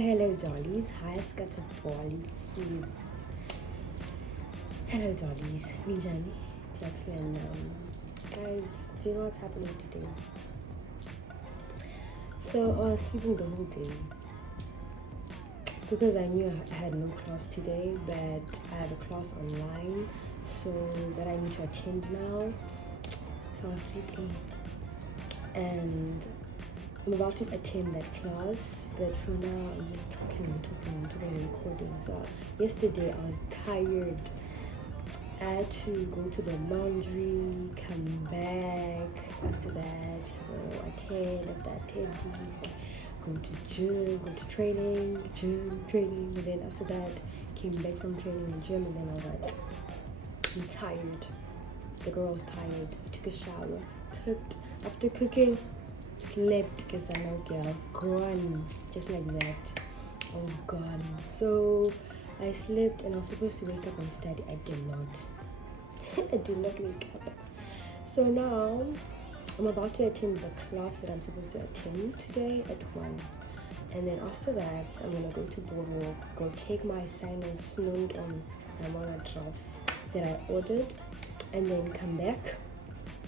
Hello dollies. Hi skatebolletjie. Hello dollies. Minjani. Jacqueline. Guys, do you know what's happening today? So I was sleeping the whole day because I knew I had no class today, but I had a class online, so that I need to attend now. So I was sleeping and I'm about to attend that class, but for now I'm just talking and recording. So yesterday I was tired. I had to go to the laundry, come back, after that attend, after attending, go to gym, go to training, and then after that came back from training and gym, and then I was like, I'm tired. The girl was tired. I took a shower, cooked. After cooking, slept because I know girl, gone. Just like that, I was gone. So I slept and I was supposed to wake up and study. I did not. I did not wake up. So now I'm about to attend the class that I'm supposed to attend today at 1. And then after that, I'm gonna go to Boardwalk, go take my sinus snowed on Ramona drops that I ordered, and then come back.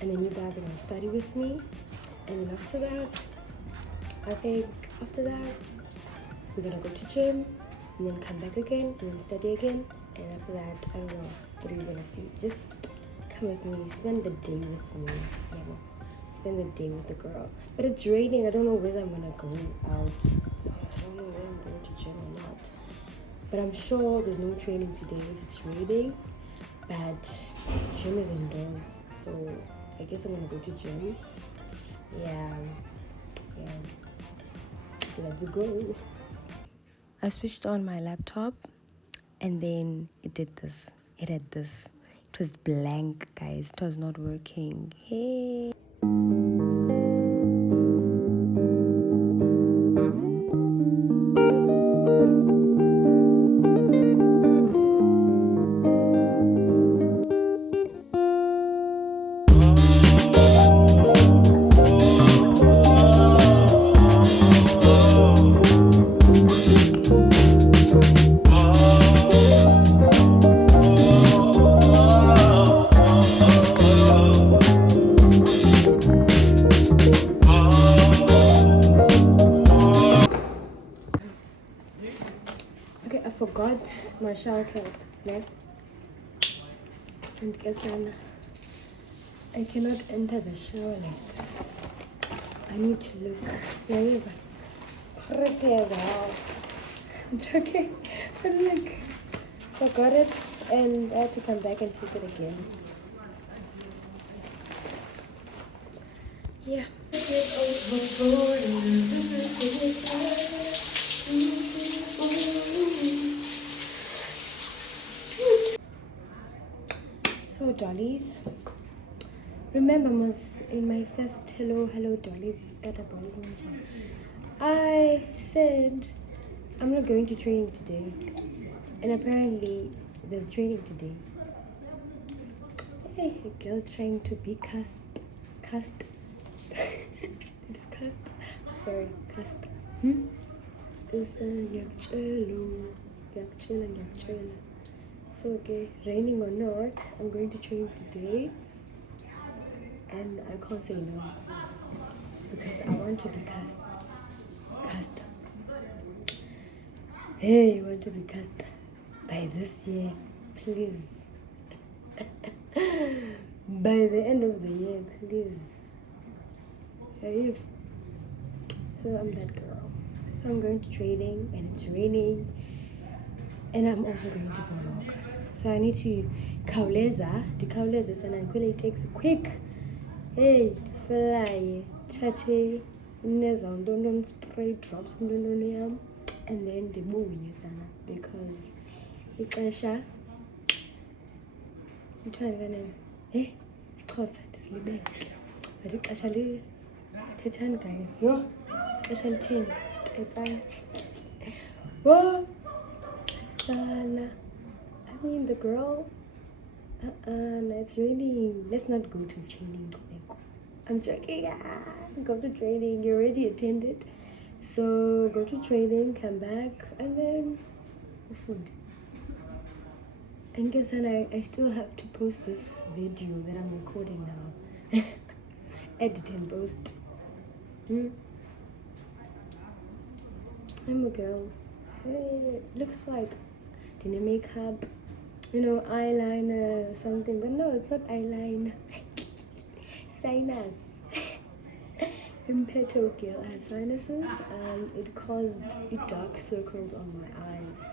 And then you guys are gonna study with me. And then after that, I think after that, we're gonna go to gym, and then come back again, and then study again. And after that, I don't know what you're gonna see. Just come with me, spend the day with me. Yeah, spend the day with the girl. But it's raining. I don't know whether I'm gonna go out. I don't know whether I'm going to gym or not. But I'm sure there's no training today if it's raining. But gym is indoors, so I guess I'm gonna go to gym. Yeah. Let's go. I switched on my laptop and then it did this. It had this. It was blank, guys. It was not working. Hey. Okay, I forgot my shower cap, yeah? And guess I cannot enter the shower like this. I need to look pretty as hell. I'm joking, but like, forgot it and I had to come back and take it again. Yeah. So dollies, remember in my first hello dollies skatebolletjie, I said I'm not going to training today, and apparently there's training today. Hey, a girl trying to be cast. It is cast. Sorry, cast. It's ngiyakutshela. So okay, raining or not, I'm going to train today, and I can't say no because I want to be cast. Hey, you want to be cast by this year, please. By the end of the year, please. Hey. So I'm that girl. So I'm going to training, and it's raining, and I'm also going to Boardwalk. So I need to khawuleza sana ngikhwele itaxi quick. Hey, fly thathe nezawuntoni spray drops ntoni yam, and then ndibuye sana because ixesha ithwani kanene. Hey, isiXhosa ndisilibele. But ixesha lithethani guys. Yho, ixesha lithini? Tepani. Whoa. Sana. I mean, the girl, no, it's raining. Let's not go to training. I'm joking. Go to training. You already attended. So go to training, come back, and then and guess and I still have to post this video that I'm recording now. Edit and post. I'm a girl. Hey, looks like dinner makeup, eyeliner or something, but no, it's not eyeliner. Sinus. Impeto girl. I have sinuses and it caused dark circles on my eyes.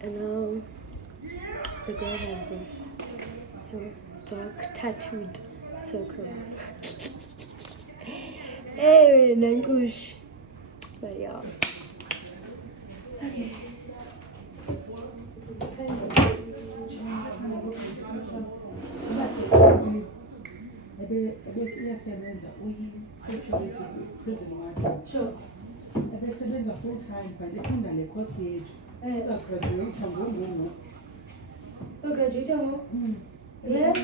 And now the girl has this dark tattooed circles. Hey, Nankush. But yeah. Okay. Sure. Ebesebenza full time but efunda le course yethu. Uzagraduate ngoku. Graduate mo? Yes.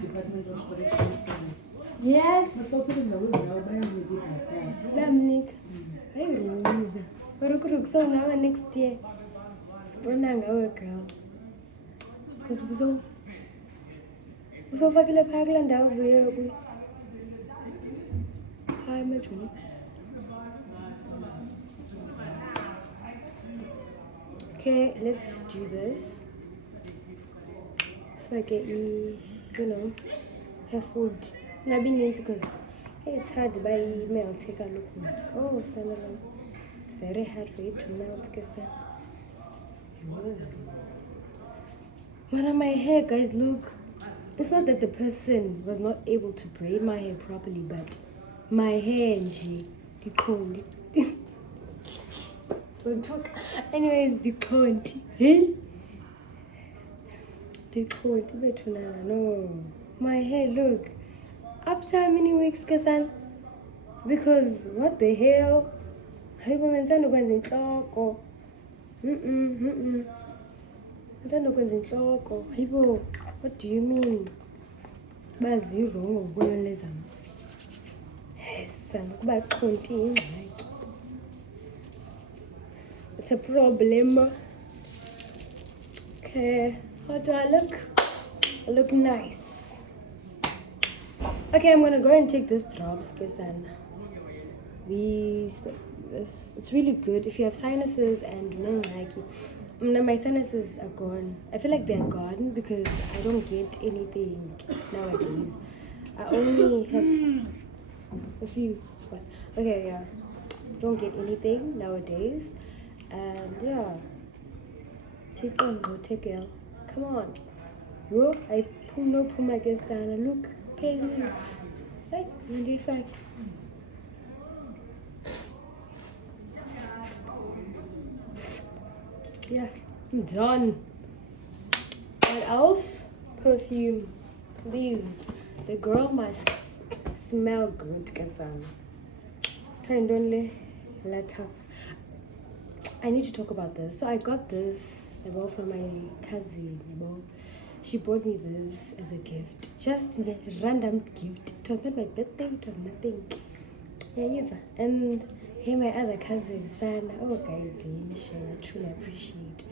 Department of Correctional Science. Yes. Masawusebenza kwezindawo bayanika ibhasari. Bamnika. Hayiruza. Barukuru kusona next year. Sibona ngawe girl. Because uzofakile phaya kule ndawo kuye kuyo. Hayi majuni. Okay, let's do this. So I get have food. I've been into because it's hard to buy email. Take a look. Oh, Sanala. It's very hard for you to melt. One of my hair, guys, look. It's not that the person was not able to braid my hair properly, but my hair and she declined. Don't talk. Anyways, declined. Hey? Declined. No. My hair, look. After how many weeks, Kasan? Because what the hell? What do you mean? Baziro ngolezam. Kuba konti. It's a problem. Okay, how do I look? I look nice. Okay, I'm gonna go and take this drops, Kesan. It's really good if you have sinuses and my sinuses are gone. I feel like they're gone because I don't get anything nowadays. I only have a few. Okay, yeah. Don't get anything nowadays. And yeah. Take on, go take it. Come on. Yo, I put my guess down. Look, Kelly. Hey, what do you think? Yeah, I'm done. What else? Perfume. Please. The girl must smell good, Kasan. Kind only let her. I need to talk about this. So I got this from my cousin. She bought me this as a gift. Just a random gift. It was not my birthday, it was nothing. Yeah. And hey, my other cousin, Sana. Oh, guys, I truly appreciate.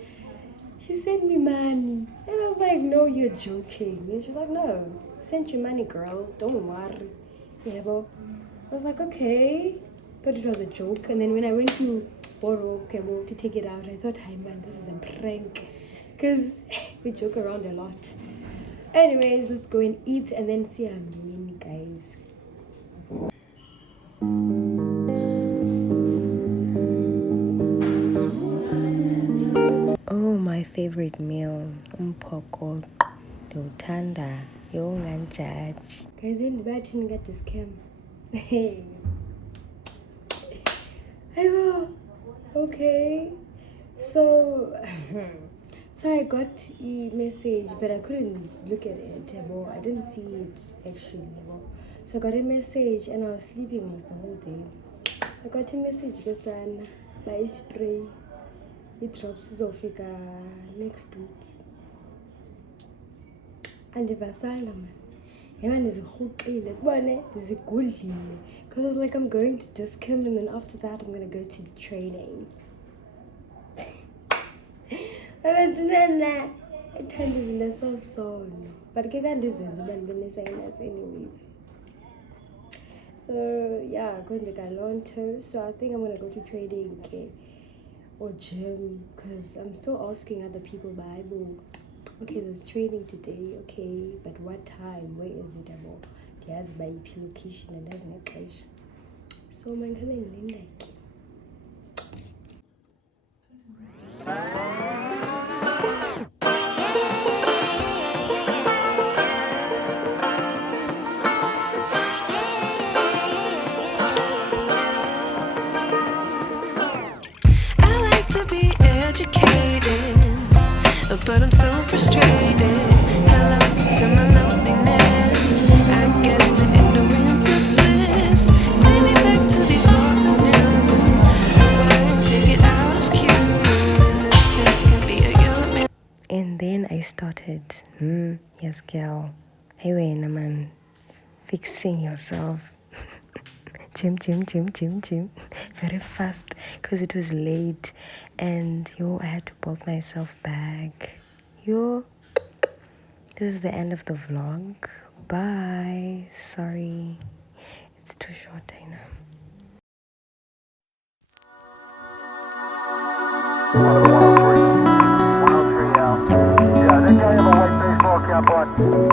She sent me money. And I was like, no, you're joking. And she's like, no, sent you money, girl. Don't worry. Yeah, but I was like, okay. Thought it was a joke. And then when I went to borrow to take it out, I thought, hi man, this is a prank. Because we joke around a lot. Anyways, let's go and eat and then see Amin, guys. Oh, my favorite meal. Umpoko, Dotanda, Young and Judge. Guys, in the bed, didn't get this cam. Hey. Okay. So I got a message, but I couldn't look at it. I didn't see it actually. So I got a message and I was sleeping almost the whole day. I got a message by spray. It drops Zofika next week. And the Vasala man. Yabona ndizirhuqile kubone ndizigudlile because I was like I'm going to Discam and then after that I'm going to go to training. Abantwana ethanda izinto sosono but ke kandizenza uba ndibe ne-sinus anyways. So yeah, kwenzeka loo nto. So I think I'm going to go to training or gym because I'm still asking other people Bible. Okay, there's training today, okay, but what time? Where is it about? Ndiyazi uba yiphi location andazi nexesha. So mandikhabe ndilinda ke. I like to be educated, but I'm so frustrated. Hello to my loneliness. I guess the ignorance is bliss. Take me back to before the noon. Why take it out of cue? Innocence can be a young man. And then I started, yes girl, hey wena man, fixing yourself. Gym, very fast because it was late and I had to bolt myself back. This is the end of the vlog. Bye. Sorry, it's too short, I know. Yeah, they can't have a white baseball cap on.